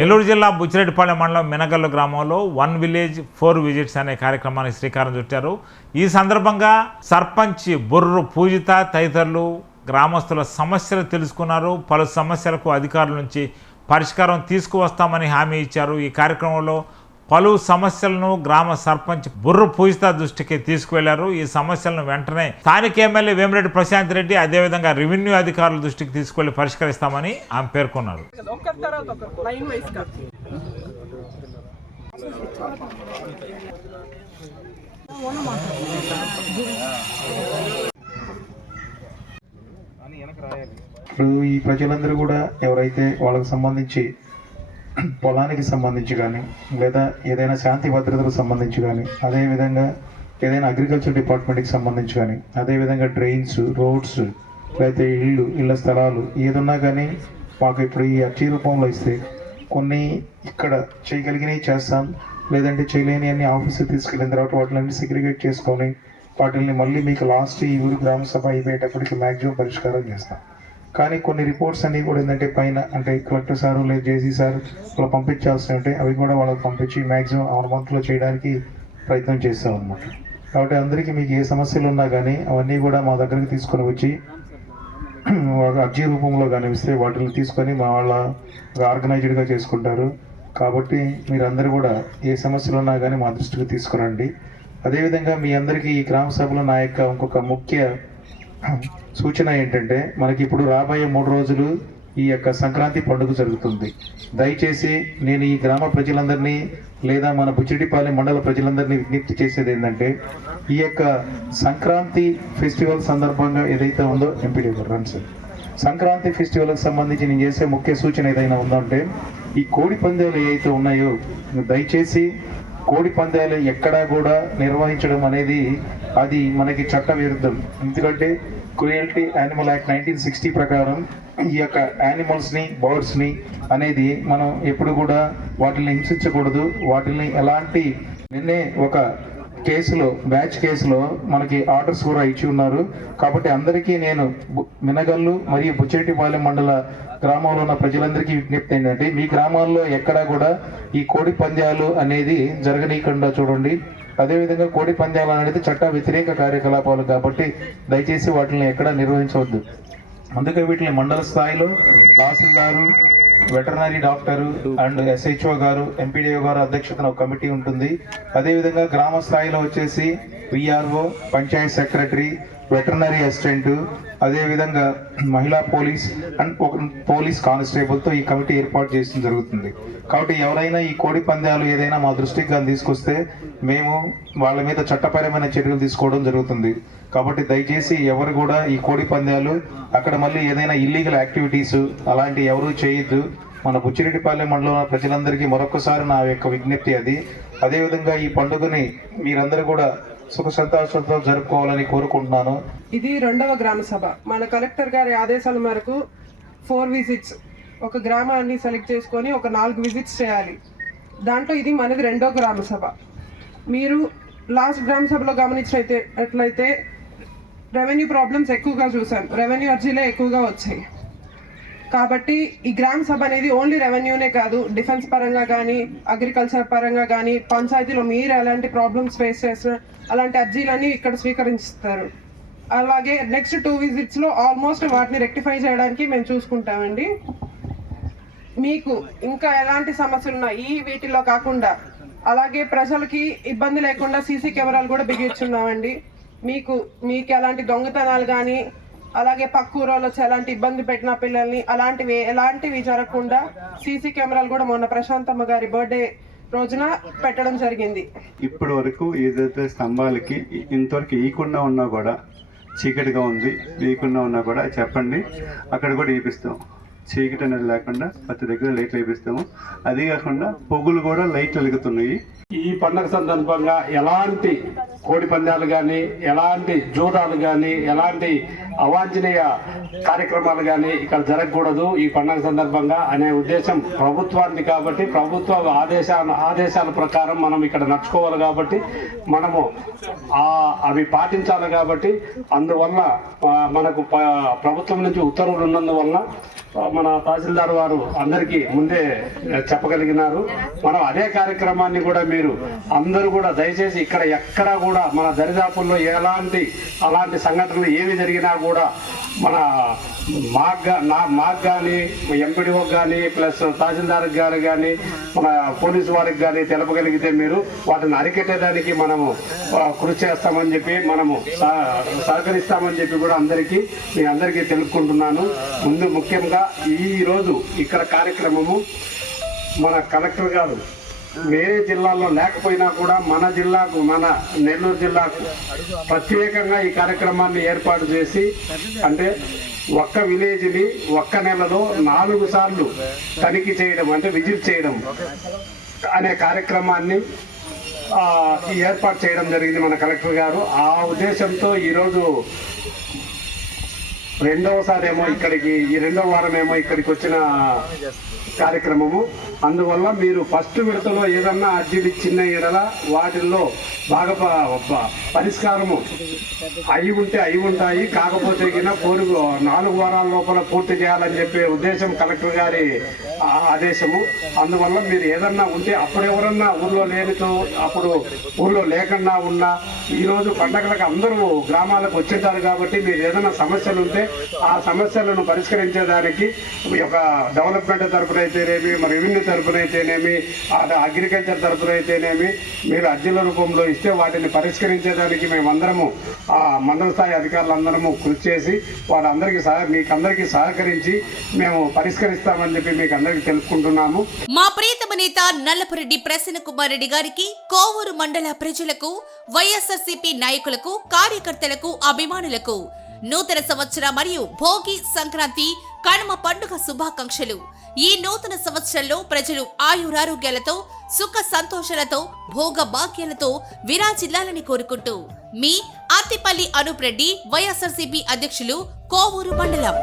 నెల్లూరు జిల్లా బుచ్చిరెడ్డిపాళెం మండలం మినగల్లు గ్రామంలో వన్ విలేజ్ ఫోర్ విజిట్స్ అనే కార్యక్రమానికి శ్రీకారం చుట్టారు. ఈ సందర్భంగా సర్పంచ్ బుర్రు పూజిత తదితరులు గ్రామస్తుల సమస్యలు తెలుసుకున్నారు. పలు సమస్యలకు అధికారుల నుంచి పరిష్కారం తీసుకువస్తామని హామీ ఇచ్చారు. ఈ కార్యక్రమంలో పలు సమస్యలను గ్రామ సర్పంచ్ బుర్రు పూజిత దృష్టికి తీసుకువెళ్ళారు. ఈ సమస్యలను వెంటనే స్థానిక ఎమ్మెల్యే వేమిరెడ్డి ప్రశాంత్ రెడ్డి అదేవిధంగా రెవెన్యూ అధికారుల దృష్టికి తీసుకువెళ్ళి పరిష్కరిస్తామని ఆమె పేర్కొన్నారు. ఇప్పుడు ఈ ప్రజలందరూ కూడా ఎవరైతే వాళ్ళకి సంబంధించి పొలానికి సంబంధించి కానీ లేదా ఏదైనా శాంతి భద్రతలకు సంబంధించి కానీ అదేవిధంగా ఏదైనా అగ్రికల్చర్ డిపార్ట్మెంట్కి సంబంధించి కానీ అదేవిధంగా డ్రైన్స్ రోడ్స్ లేకపోతే ఇళ్ళు ఇళ్ళ స్థలాలు ఏదున్నా కానీ మాకు ఇప్పుడు ఈ అర్జీ రూపంలో ఇస్తే కొన్ని ఇక్కడ చేయగలిగినవి చేస్తాం. లేదంటే చేయలేని అన్ని ఆఫీసులు తీసుకెళ్ళిన తర్వాత వాటిని సెగ్రిగేట్ చేసుకొని వాటిని మళ్ళీ మీకు లాస్ట్ ఈ ఊరు గ్రామ సభ అయిపోయేటప్పటికి మ్యాక్సిమం పరిష్కారం చేస్తాం. కానీ కొన్ని రిపోర్ట్స్ అన్నీ కూడా ఏంటంటే పైన అంటే కలెక్టర్ సారు లేదా జేసీ సార్ అలా పంపించాల్సి ఉంటే అవి కూడా వాళ్ళకి పంపించి మ్యాక్సిమం ఆ మంత్లో చేయడానికి ప్రయత్నం చేస్తాం అనమాట కాబట్టి అందరికీ మీకు ఏ సమస్యలు ఉన్నా కానీ అవన్నీ కూడా మా దగ్గరికి తీసుకొని వచ్చి అర్జీ రూపంలో కనిపిస్తే వాటిని తీసుకొని మా వాళ్ళ ఆర్గనైజ్డ్గా చేసుకుంటారు. కాబట్టి మీరందరూ కూడా ఏ సమస్యలు ఉన్నా కానీ మా దృష్టికి తీసుకురండి. అదేవిధంగా మీ అందరికీ ఈ గ్రామ సభలో నా యొక్క ఇంకొక ముఖ్య సూచన ఏంటంటే మనకి ఇప్పుడు రాబోయే మూడు రోజులు ఈ యొక్క సంక్రాంతి పండుగ జరుగుతుంది. దయచేసి నేను ఈ గ్రామ ప్రజలందరినీ లేదా మన బుచ్చిడిపాలెం మండల ప్రజలందరినీ విజ్ఞప్తి చేసేది ఏంటంటే ఈ యొక్క సంక్రాంతి ఫెస్టివల్ సందర్భంగా ఏదైతే ఉందో ఎంపీడీ గారు సార్. సంక్రాంతి ఫెస్టివల్కి సంబంధించి నేను చేసే ముఖ్య సూచన ఏదైనా ఉందంటే ఈ కోడి పందాలు ఏవైతే ఉన్నాయో దయచేసి కోడి పందాలు ఎక్కడా కూడా నిర్వహించడం అనేది అది మనకి చట్ట విరుద్ధం ఎందుకంటే cruelty animal act nineteen sixty ప్రకారం ఈ యొక్క యానిమల్స్ని బర్డ్స్ని అనేది మనం ఎప్పుడు కూడా వాటిని హింసించకూడదు. వాటిని ఎలాంటి నిన్నే ఒక కేసులో బ్యాచ్ కేసులో మనకి ఆర్డర్స్ కూడా ఇచ్చి ఉన్నారు. కాబట్టి అందరికీ నేను మినగల్లు మరియు బుచ్చేటిపాలెం మండల గ్రామంలో ఉన్న ప్రజలందరికీ విజ్ఞప్తి ఏంటంటే మీ గ్రామాల్లో ఎక్కడా కూడా ఈ కోడి పంద్యాలు అనేది జరగనీయకుండా చూడండి. అదేవిధంగా కోడి పంద్యాలు అనేది చట్ట వ్యతిరేక కార్యకలాపాలు కాబట్టి దయచేసి వాటిని ఎక్కడా నిర్వహించవద్దు. అందుకే వీటిని మండల స్థాయిలో tahsildar veterinary doctor and SHO గారు ఎంపీడీఓ గారు అధ్యక్షతన ఒక కమిటీ ఉంటుంది. అదేవిధంగా గ్రామ స్థాయిలో వచ్చేసి VRO panchayat secretary veterinary assistant అదేవిధంగా మహిళా పోలీస్ అండ్ ఒక పోలీస్ కానిస్టేబుల్తో ఈ కమిటీ ఏర్పాటు చేయడం జరుగుతుంది. కాబట్టి ఎవరైనా ఈ కోడి పందాలు ఏదైనా మా దృష్టికి కానీ తీసుకొస్తే మేము వాళ్ళ మీద చట్టపరమైన చర్యలు తీసుకోవడం జరుగుతుంది. కాబట్టి దయచేసి ఎవరు కూడా ఈ కోడి పందాలు అక్కడ మళ్ళీ ఏదైనా ఇల్లీగల్ యాక్టివిటీస్ అలాంటి ఎవరు చేయొద్దు. మన బుచ్చిరెడ్డిపాలెం మండలం ప్రజలందరికీ మరొకసారి నా యొక్క విజ్ఞప్తి అది. అదేవిధంగా ఈ పండుగని మీరందరూ కూడా సుఖ సంతోషంతో జరుపుకోవాలని కోరుకుంటున్నాను. ఇది రెండవ గ్రామ సభ. మన కలెక్టర్ గారి ఆదేశాల మేరకు ఫోర్ విజిట్స్ ఒక గ్రామాన్ని సెలెక్ట్ చేసుకొని ఒక నాలుగు విజిట్స్ చేయాలి. దాంట్లో ఇది మనది రెండో గ్రామ సభ. మీరు లాస్ట్ గ్రామ సభలో గమనించినట్లయితే రెవెన్యూ ప్రాబ్లమ్స్ ఎక్కువగా చూసాం. రెవెన్యూ అర్జీలే ఎక్కువగా వచ్చాయి. కాబట్టి ఈ గ్రామ సభ అనేది ఓన్లీ రెవెన్యూనే కాదు డిఫెన్స్ పరంగా కానీ అగ్రికల్చర్ పరంగా కానీ పంచాయతీలో మీరు ఎలాంటి ప్రాబ్లమ్స్ ఫేస్ చేసిన అలాంటి అర్జీలన్నీ ఇక్కడ స్వీకరిస్తారు. అలాగే నెక్స్ట్ టూ విజిట్స్లో ఆల్మోస్ట్ వాటిని రెక్టిఫై చేయడానికి మేము చూసుకుంటామండి. మీకు ఇంకా ఎలాంటి సమస్యలు ఉన్నాయి ఈ వీటిలో కాకుండా అలాగే ప్రజలకి ఇబ్బంది లేకుండా సీసీ కెమెరాలు కూడా బిగించున్నామండి. మీకు మీకు ఎలాంటి దొంగతనాలు కానీ అలాగే పక్క ఊరోళ్ళు వచ్చి ఎలాంటి ఇబ్బంది పెట్టిన పిల్లల్ని అలాంటివి ఎలాంటివి జరగకుండా సీసీ కెమెరాలు కూడా మొన్న ప్రశాంతమ్మ గారి బర్త్డే రోజున పెట్టడం జరిగింది. ఇప్పటి వరకు ఏదైతే స్తంభాలకి ఇంతవరకు ఈకుండా ఉన్నా కూడా చీకటిగా ఉంది ఈకుండా ఉన్నా కూడా చెప్పండి. అక్కడ కూడా ఈపిస్తాం చీకటి అనేది లేకుండా ప్రతి దగ్గర లైట్లు వేపిస్తాము. అదే కాకుండా పొగులు కూడా లైట్లు వెలుగుతున్నాయి. ఈ పండగ సందర్భంగా ఎలాంటి కోడి పందాలు కానీ ఎలాంటి జూదాలు కానీ ఎలాంటి అవాంఛనీయ కార్యక్రమాలు కానీ ఇక్కడ జరగకూడదు. ఈ పండుగ సందర్భంగా అనే ఉద్దేశం ప్రభుత్వానికి కాబట్టి ప్రభుత్వ ఆదేశాల ఆదేశాల ప్రకారం మనం ఇక్కడ నడుచుకోవాలి కాబట్టి మనము అవి పాటించాలి కాబట్టి అందువల్ల మనకు ప- ప్రభుత్వం నుంచి ఉత్తర్వులు ఉన్నందువల్ల మన తహసీల్దార్ వారు అందరికీ ముందే చెప్పగలిగినారు. మనం అదే కార్యక్రమాన్ని కూడా మీరు అందరూ కూడా దయచేసి ఇక్కడ ఎక్కడా కూడా మన దరిదాపుల్లో ఎలాంటి అలాంటి సంఘటనలు ఏమి జరిగినా కూడా మన మాకు నా మాకు కానీ ఎంపీడీఓ కానీ ప్లస్ తహసీల్దార్ గారు కానీ మన పోలీసు వారికి కానీ తెలపగలిగితే మీరు వాటిని అరికెట్టేదానికి మనము కృషి చేస్తామని చెప్పి మనము సహ- సహకరిస్తామని చెప్పి కూడా అందరికీ మీ అందరికీ తెలుపుకుంటున్నాను. ముందు ముఖ్యంగా ఈరోజు ఇక్కడ కార్యక్రమము మన కలెక్టర్ గారు వేరే జిల్లాల్లో లేకపోయినా కూడా మన జిల్లాకు మన నెల్లూరు జిల్లాకు ప్రత్యేకంగా ఈ కార్యక్రమాన్ని ఏర్పాటు చేసి అంటే ఒక్క విలేజ్ని ఒక్క నెలలో నాలుగు సార్లు తనిఖీ చేయడం అంటే విజిట్ చేయడం అనే కార్యక్రమాన్ని ఏర్పాటు చేయడం జరిగింది మన కలెక్టర్ గారు. ఆ ఉద్దేశంతో ఈరోజు రెండవసారి ఏమో ఇక్కడికి ఈ రెండవ వారం ఏమో ఇక్కడికి వచ్చిన కార్యక్రమము. అందువల్ల మీరు ఫస్ట్ విడతలో ఏదన్నా అర్జీలు ఇచ్చిన ఎడల వాటిల్లో బాగా ప- పరిష్కారము అయి ఉంటే అయి ఉంటాయి. కాకపోతే గిన కోరు నాలుగు వారాల లోపల పూర్తి చేయాలని చెప్పే ఉద్దేశం కలెక్టర్ గారి ఆదేశము. అందువల్ల మీరు ఏదన్నా ఉంటే అప్పుడెవరన్నా ఊళ్ళో లేనితో అప్పుడు ఊళ్ళో లేకుండా ఉన్నా ఈరోజు పండగలకు అందరూ గ్రామాలకు వచ్చింటారు కాబట్టి మీరు ఏదైనా సమస్యలు ఉంటే ఆ సమస్యలను పరిష్కరించేదానికి ఒక యొక్క డెవలప్మెంట్ తరపున అయితేనేమి మరి రెవెన్యూ తరపున అయితేనేమి అగ్రికల్చర్ తరపున అయితేనేమి మీరు అర్జీల రూపంలో ఇస్తే వాటిని పరిష్కరించేదానికి మేమందరము ఆ మండల స్థాయి అధికారులందరము కృషి చేసి వాళ్ళందరికీ సహ మీకు అందరికీ సహకరించి మేము పరిష్కరిస్తామని చెప్పి మీకు అందరికీ తెలుపుకుంటున్నాము. మా ప్రీతమ నేత నల్లపురెడ్డి ప్రసన్న కుమార్ రెడ్డి గారికి కోవూరు మండల ప్రజలకు వైఎస్ఆర్సీపీ నాయకులకు కార్యకర్తలకు అభిమానులకు నూతన సంవత్సర మరియు భోగి సంక్రాంతి కనుమ పండుగ శుభాకాంక్షలు. ఈ నూతన సంవత్సరంలో ప్రజలు ఆయురారోగ్యాలతో సుఖ సంతోషాలతో భోగ భాగ్యాలతో విరాజిల్లాలని కోరుకుంటూ మీ అత్తిపల్లి అనూప్ రెడ్డి వైఎస్ఆర్సీపీ అధ్యక్షులు కోవూరు మండలం.